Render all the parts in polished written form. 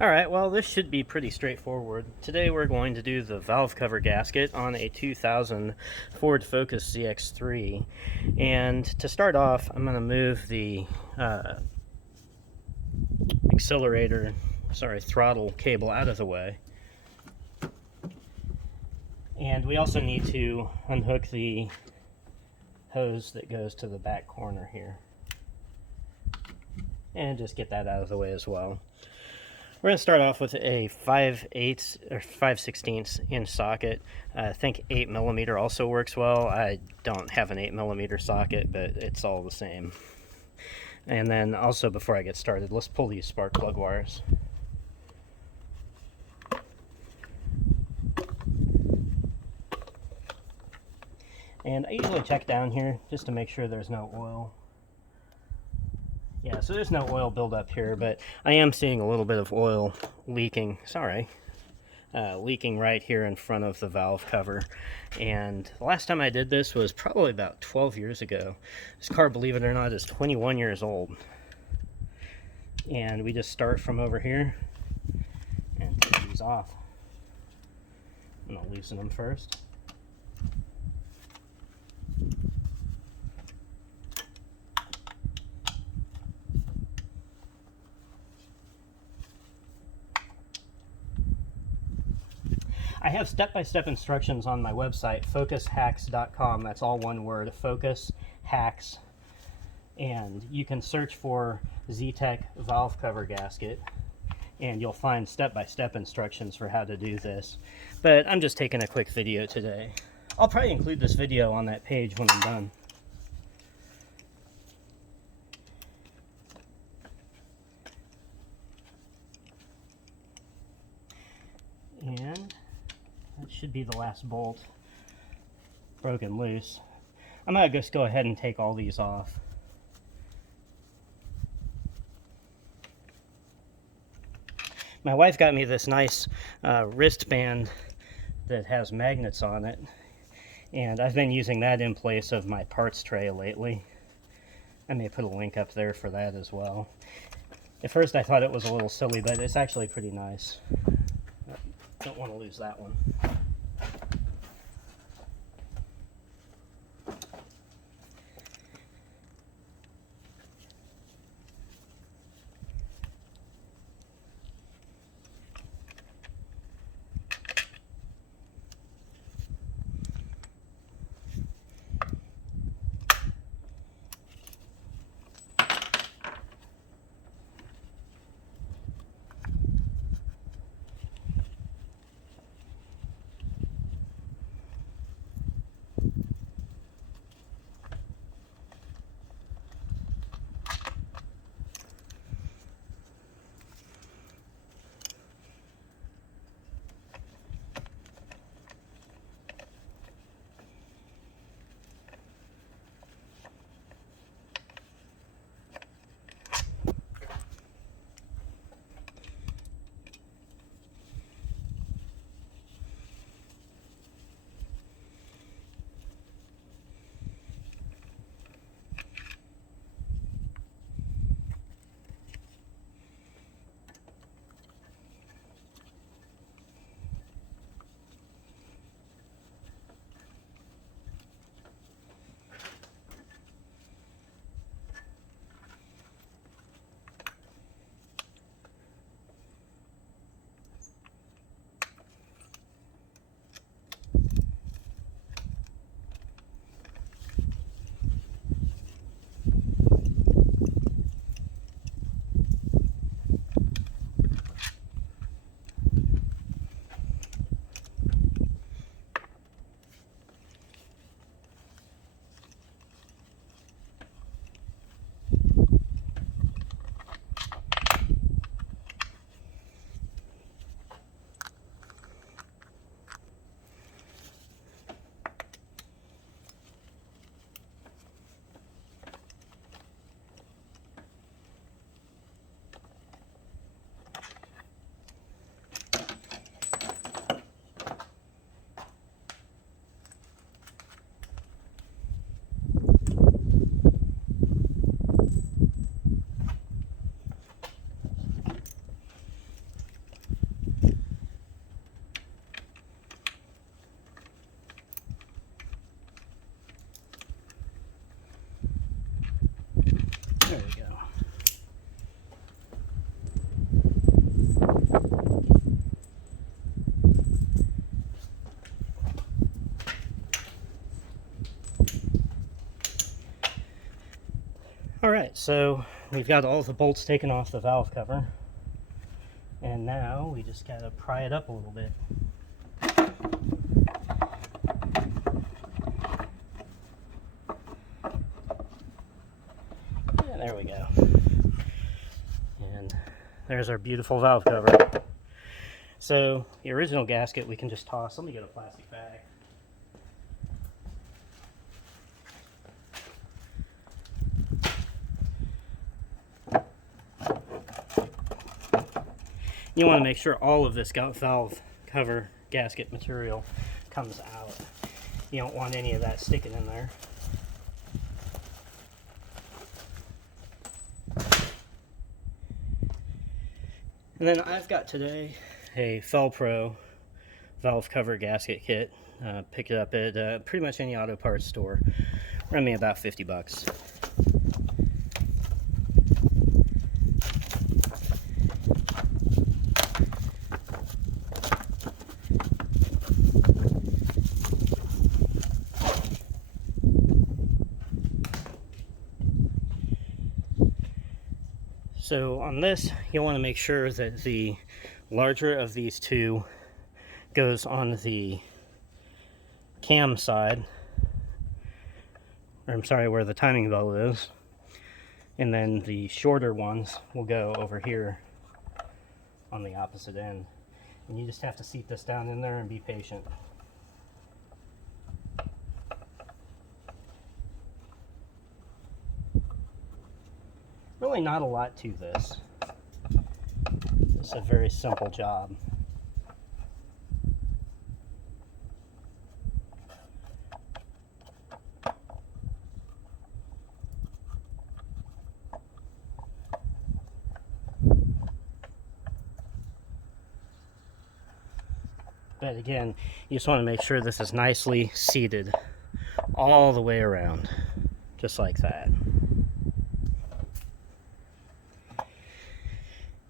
Alright, well this should be pretty straightforward. Today we're going to do the valve cover gasket on a 2000 Ford Focus ZX3. And to start off, I'm going to move the throttle cable out of the way. And we also need to unhook the hose that goes to the back corner here. And just get that out of the way as well. We're going to start off with a 5/8 or 5/16 inch socket. I think 8mm also works well. I don't have an 8mm socket, but it's all the same. And then also, before I get started, let's pull these spark plug wires. And I usually check down here just to make sure there's no oil. Yeah, so there's no oil buildup here, but I am seeing a little bit of oil leaking. Leaking right here in front of the valve cover. And the last time I did this was probably about 12 years ago. This car, believe it or not, is 21 years old. And we just start from over here and take these off. I'm going to loosen them first. I have step-by-step instructions on my website, FocusHacks.com. That's all one word, FocusHacks. And you can search for Zetec valve cover gasket, and you'll find step-by-step instructions for how to do this. But I'm just taking a quick video today. I'll probably include this video on that page when I'm done. And that should be the last bolt broken loose. I'm going to just go ahead and take all these off. My wife got me this nice wristband that has magnets on it, and I've been using that in place of my parts tray lately. I may put a link up there for that as well. At first I thought it was a little silly, but it's actually pretty nice. Don't want to lose that one. So we've got all the bolts taken off the valve cover, and now we just gotta pry it up a little bit. And there we go. And there's our beautiful valve cover. So the original gasket we can just toss. Let me get a plastic bag. You want to make sure all of this valve cover gasket material comes out. You don't want any of that sticking in there. And then I've got today a Felpro valve cover gasket kit. Picked it up at pretty much any auto parts store. Ran me about 50 bucks. So on this, you'll want to make sure that the larger of these two goes on the cam side, or I'm sorry, where the timing belt is, and then the shorter ones will go over here on the opposite end. And you just have to seat this down in there and be patient. Really not a lot to this. It's a very simple job. But again, you just want to make sure this is nicely seated all the way around, just like that.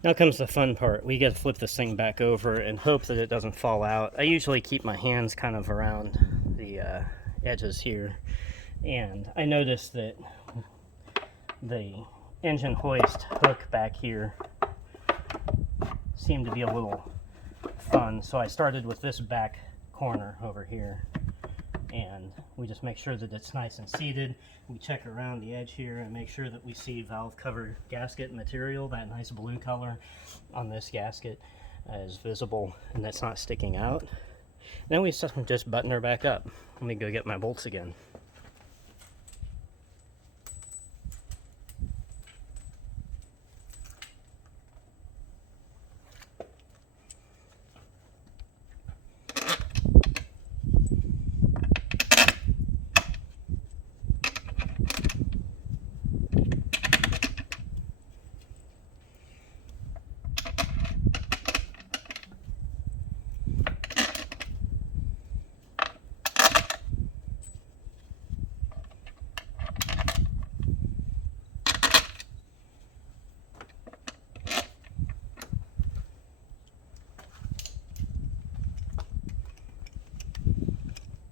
Now comes the fun part. We got to flip this thing back over and hope that it doesn't fall out. I usually keep my hands kind of around the edges here, and I noticed that the engine hoist hook back here seemed to be a little fun, so I started with this back corner over here, and we just make sure that it's nice and seated. We check around the edge here and make sure that we see valve cover gasket material, that nice blue color on this gasket is visible and that's not sticking out. Then we just button her back up. Let me go get my bolts again.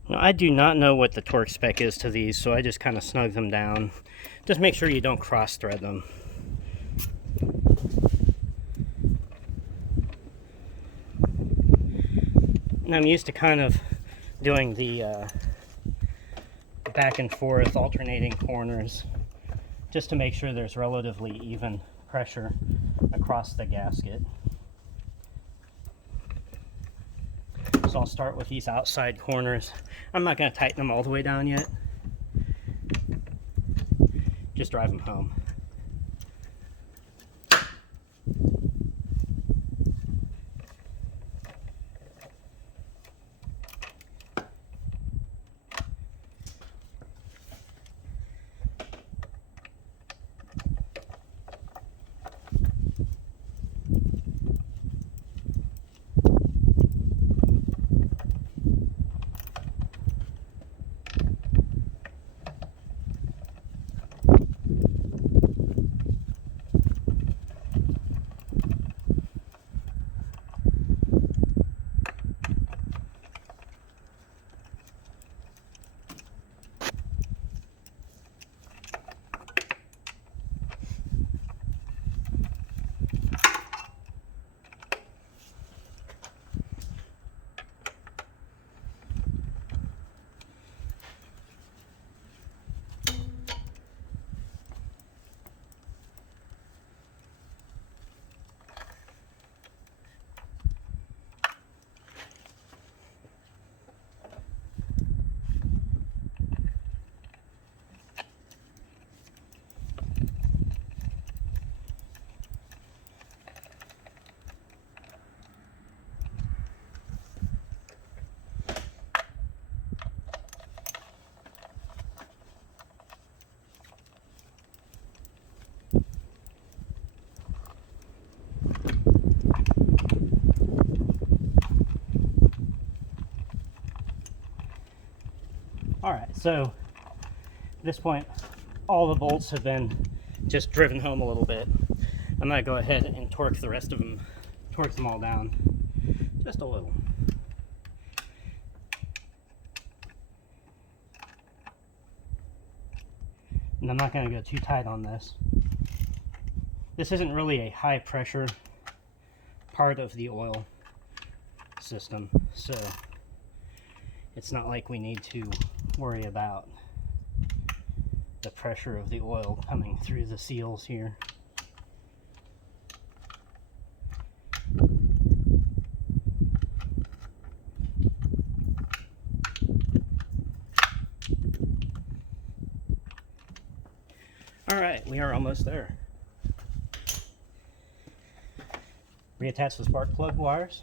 Now, I do not know what the torque spec is to these, so I just kind of snug them down. Just make sure you don't cross thread them. And I'm used to kind of doing the back and forth alternating corners just to make sure there's relatively even pressure across the gasket. So I'll start with these outside corners. I'm not going to tighten them all the way down yet. Just drive them home. So at this point, all the bolts have been just driven home a little bit. I'm going to go ahead and torque the rest of them, torque them all down just a little. And I'm not going to go too tight on this. This isn't really a high pressure part of the oil system, so it's not like we need to worry about the pressure of the oil coming through the seals here. All right, we are almost there. Reattach the spark plug wires.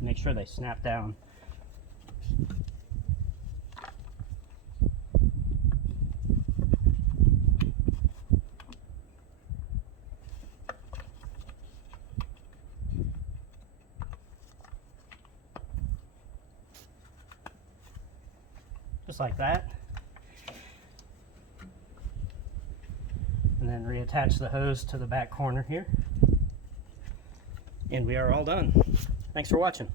Make sure they snap down. Just like that. And then reattach the hose to the back corner here. And we are all done. Thanks for watching.